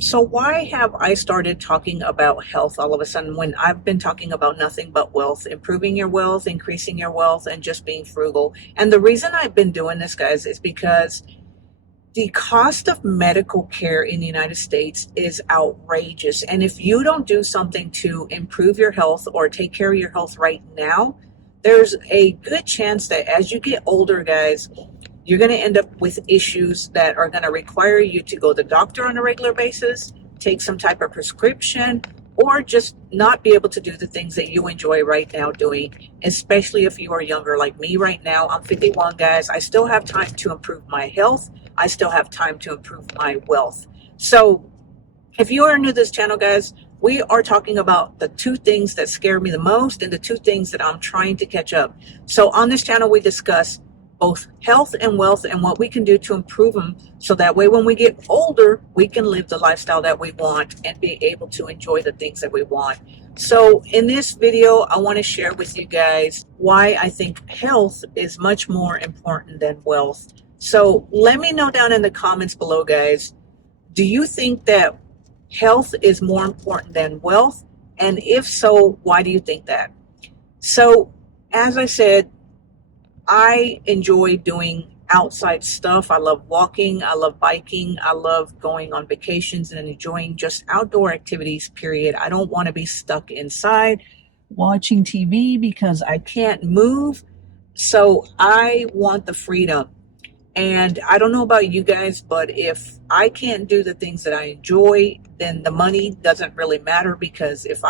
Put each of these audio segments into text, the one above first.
So why have I started talking about health all of a sudden when I've been talking about nothing but wealth, improving your wealth, increasing your wealth, and just being frugal? And the reason I've been doing this, guys, is because the cost of medical care in the United States is outrageous. And if you don't do something to improve your health or take care of your health right now, there's a good chance that as you get older, guys, you're going to end up with issues that are going to require you to go to the doctor on a regular basis, take some type of prescription, or just not be able to do the things that you enjoy right now doing, especially if you are younger like me right now. I'm 51, guys. I still have time to improve my health. I still have time to improve my wealth. So if you are new to this channel, guys, we are talking about the two things that scare me the most and the two things that I'm trying to catch up. So on this channel, we discuss both health and wealth and what we can do to improve them so that way when we get older, we can live the lifestyle that we want and be able to enjoy the things that we want. So in this video, I want to share with you guys why I think health is much more important than wealth. So let me know down in the comments below, guys, do you think that health is more important than wealth? And if so, why do you think that? So as I said, I enjoy doing outside stuff. I love walking. I love biking. I love going on vacations and enjoying just outdoor activities, period. I don't want to be stuck inside watching TV because I can't move. So I want the freedom. And I don't know about you guys, but if I can't do the things that I enjoy, then the money doesn't really matter, because if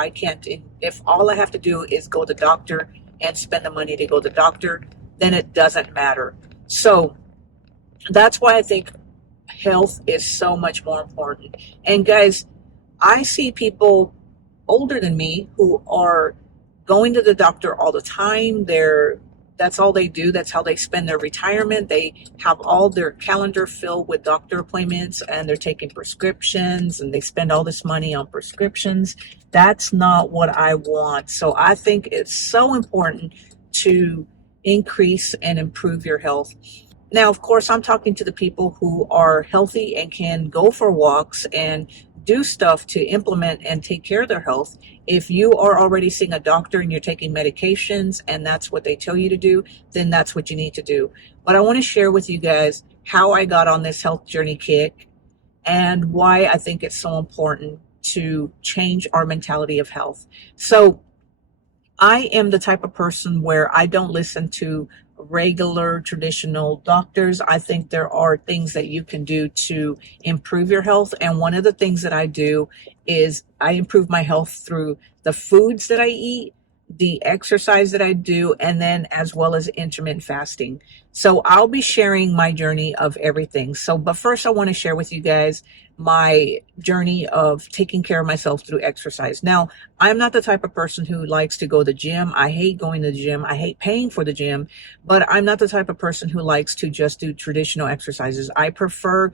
all I have to do is go to the doctor and spend the money to go to the doctor, then it doesn't matter. So that's why I think health is so much more important. And guys, I see people older than me who are going to the doctor all the time. That's all they do. That's how they spend their retirement. They have all their calendar filled with doctor appointments, and they're taking prescriptions, and they spend all this money on prescriptions. That's not what I want. So I think it's so important to increase and improve your health. Now, of course, I'm talking to the people who are healthy and can go for walks and do stuff to implement and take care of their health. If you are already seeing a doctor and you're taking medications and that's what they tell you to do, then that's what you need to do. But I want to share with you guys how I got on this health journey kick and why I think it's so important to change our mentality of health. So I am the type of person where I don't listen to regular traditional doctors. I think there are things that you can do to improve your health. And one of the things that I do is I improve my health through the foods that I eat, the exercise that I do, and then as well as intermittent fasting. So I'll be sharing my journey of everything. But first I want to share with you guys my journey of taking care of myself through exercise. Now, I'm not the type of person who likes to go to the gym. I hate going to the gym. I hate paying for the gym, but I'm not the type of person who likes to just do traditional exercises. I prefer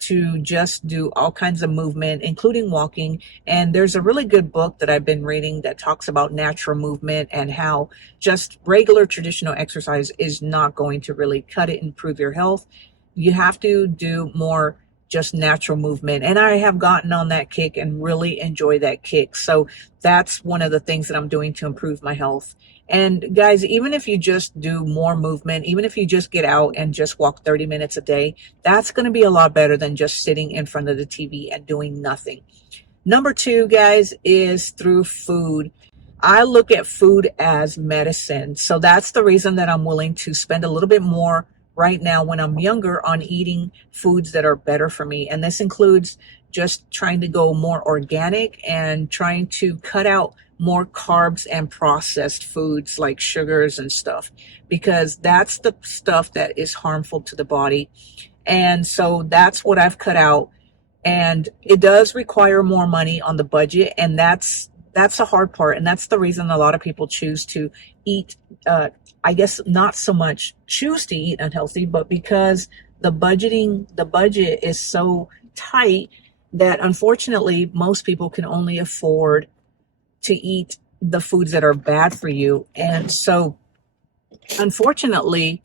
to just do all kinds of movement, including walking. And there's a really good book that I've been reading that talks about natural movement and how just regular traditional exercise is not going to really cut it and improve your health. You have to do more just natural movement. And I have gotten on that kick and really enjoy that kick. So that's one of the things that I'm doing to improve my health. And guys, even if you just do more movement, even if you just get out and just walk 30 minutes a day, that's going to be a lot better than just sitting in front of the TV and doing nothing. Number two, guys, is through food. I look at food as medicine. So that's the reason that I'm willing to spend a little bit more right now when I'm younger on eating foods that are better for me. And this includes just trying to go more organic and trying to cut out more carbs and processed foods like sugars and stuff, because that's the stuff that is harmful to the body. And so that's what I've cut out. And it does require more money on the budget. And that's the hard part. And that's the reason a lot of people choose to eat, I guess not so much choose to eat unhealthy, but because the budget is so tight that unfortunately most people can only afford to eat the foods that are bad for you. And so unfortunately,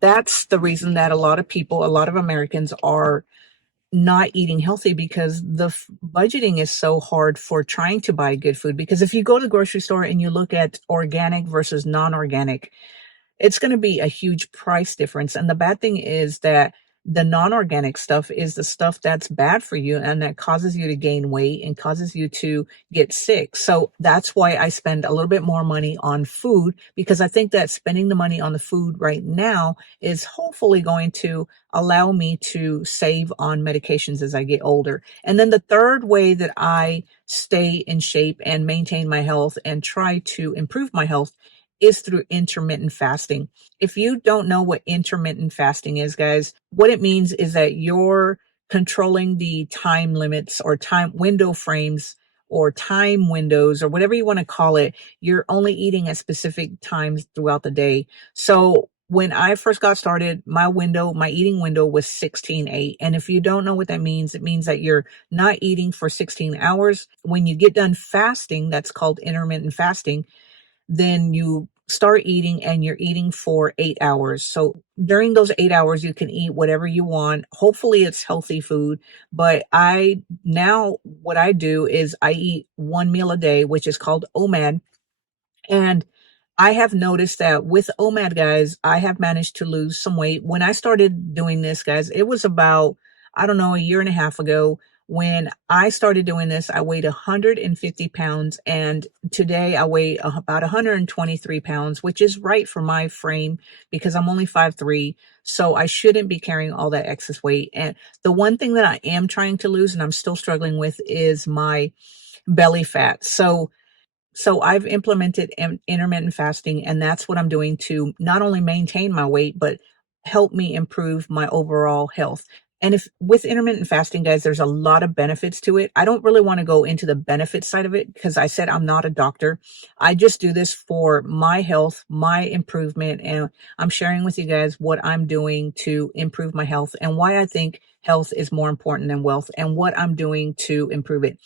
that's the reason that a lot of Americans are not eating healthy because the budgeting is so hard for trying to buy good food. Because if you go to the grocery store and you look at organic versus non-organic, it's going to be a huge price difference. And the bad thing is that the non-organic stuff is the stuff that's bad for you and that causes you to gain weight and causes you to get sick. So that's why I spend a little bit more money on food, because I think that spending the money on the food right now is hopefully going to allow me to save on medications as I get older. And then the third way that I stay in shape and maintain my health and try to improve my health is through intermittent fasting. If you don't know what intermittent fasting is, guys, what it means is that you're controlling the time limits or time window frames or time windows or whatever you want to call it. You're only eating at specific times throughout the day. So when I first got started, my eating window was 16:8. And if you don't know what that means, it means that you're not eating for 16 hours. When you get done fasting, that's called intermittent fasting, then you start eating and you're eating for 8 hours. So during those 8 hours, you can eat whatever you want. Hopefully it's healthy food. But what I do is I eat one meal a day, which is called OMAD. And I have noticed that with OMAD, guys, I have managed to lose some weight. When I started doing this, guys, it was about, I don't know, a year and a half ago. When I started doing this, I weighed 150 pounds, and today I weigh about 123 pounds, which is right for my frame because I'm only 5'3". So I shouldn't be carrying all that excess weight. And the one thing that I am trying to lose and I'm still struggling with is my belly fat. So I've implemented intermittent fasting, and that's what I'm doing to not only maintain my weight, but help me improve my overall health. And if with intermittent fasting, guys, there's a lot of benefits to it. I don't really want to go into the benefit side of it because I said I'm not a doctor. I just do this for my health, my improvement, and I'm sharing with you guys what I'm doing to improve my health and why I think health is more important than wealth and what I'm doing to improve it.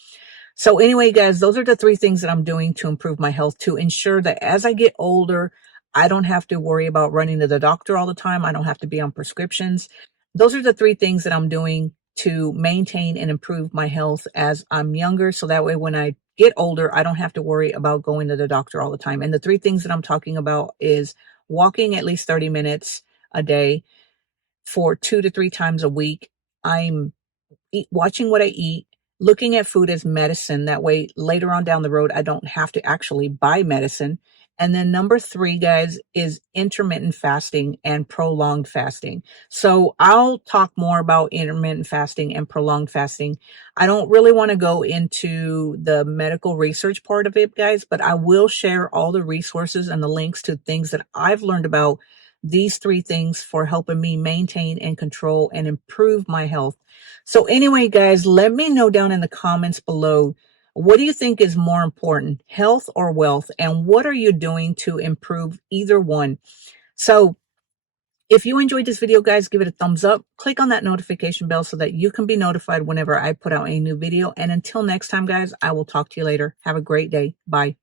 So anyway, guys, those are the three things that I'm doing to improve my health, to ensure that as I get older, I don't have to worry about running to the doctor all the time. I don't have to be on prescriptions. Those are the three things that I'm doing to maintain and improve my health as I'm younger. So that way, when I get older, I don't have to worry about going to the doctor all the time. And the three things that I'm talking about is walking at least 30 minutes a day for 2 to 3 times a week. I'm watching what I eat, looking at food as medicine. That way, later on down the road, I don't have to actually buy medicine. And then number three, guys, is intermittent fasting and prolonged fasting. So I'll talk more about intermittent fasting and prolonged fasting. I don't really want to go into the medical research part of it, guys, but I will share all the resources and the links to things that I've learned about these three things for helping me maintain and control and improve my health. So anyway, guys, let me know down in the comments below, what do you think is more important, health or wealth? And what are you doing to improve either one? So if you enjoyed this video, guys, give it a thumbs up. Click on that notification bell so that you can be notified whenever I put out a new video. And until next time, guys, I will talk to you later. Have a great day. Bye.